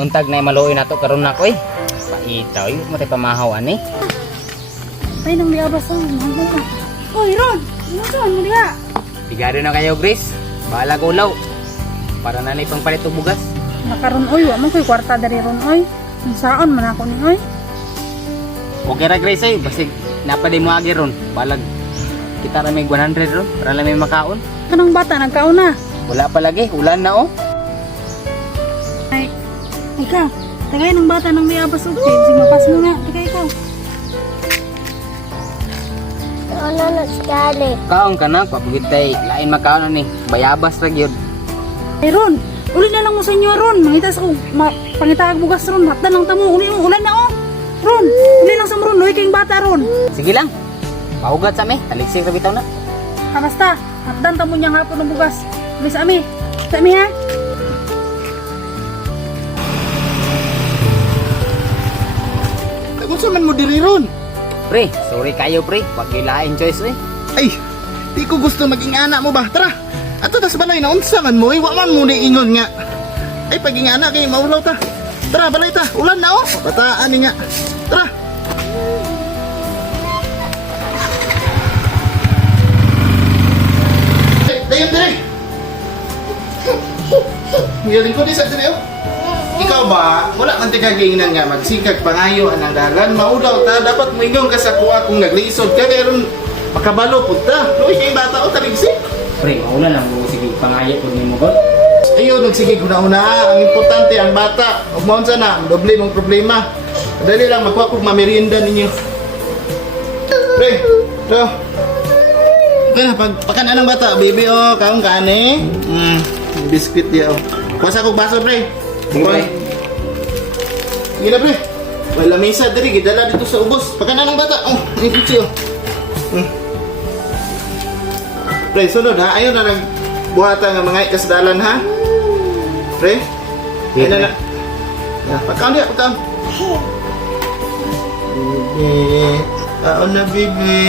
Untag na maluoy nato karon na ko eh. Paitaw, yung matay pamahaw ani. Ay, nang liabas ang mahal na. Hoy, Ron! Ano mo diha? Tigado na kayo, Grace. Bahala ko ulaw. Para nanay pang palit og bugas. Makaron, oy. Wa man ko'y kwarta dari ron, oy. Kung saan man ako ni, oy. Okay ra, Grace ay. Basig napaday mo agi ron. Balag kita ra may 100 ron. Para lang may makaon. Kanang bata, nagkaon na. Wala pa lagi. Ulan na oh. Ay, ikaw. Tagay ng bata nang liabas og sige, mapas mo nga. Tagay ikaw. Ano na skali? Kaon ka na. Papagitay. Lain makaon ni. Bayabas ra gyud. Ay, Ron. Uli na lang mo sa inyo, Ron. Mangitas ko. Pangitagag bugas, Ron. Hatdan lang tamo. Uli mo. Ulan na, oh. Ron. Uli lang sa mo, Ron. Luwi kayong bata, Ron. Sige lang. Paugat sa mi. Taligsik ra bitaw na. Basta. Hatdan tamo niyang hapon ng bugas. Uli sa ami. Sa ami, ha? Kung man mo diri ron? Pre, sorry kayo pre. Wag gyud lain choice eh. Ay, di ko gusto maging anak mo ba? Tara, ato tas balay na unsa man mo, wa man mo ni ingon nga. Ay, paging anak kay maulaw ta. Tara, balay ta. Ulan na oh. Bataan ni nga. Tara. Dayon dire. Hiyaling ko di sa dire oh. Ikaw ba, wala man kagingan nga magsikag pangayo ang dalan, maulaw ta, dapat mo ingon ka sa kuha kung naglisod ka, kaya ron makabalo po ta. Luwi kayong bata o taligsik. Pre, mauna lang mo sige pangayo pud nimo god. Ayun, nagsige una-una, ang importante ang bata. Huwag mo sana, doble mong problema. Dali lang, magkuha kong mamerienda ninyo. Pre, ito. Kaya, pagkanan ng bata, baby oh, kaong kani. Biskuit niya oh. Kuha kong baso, pre. Pre. Sige na, pre. Wala mesa diri, gidala dito sa ubos. Pagkanan ng bata, oh, ang kutsi oh. Pre, sunod ha, ayaw na nagbuhata ng mga ikasdalan ha. Pre, ayun na na. Pagkaon niya, pagkaon. Bibi, kaon na bibi.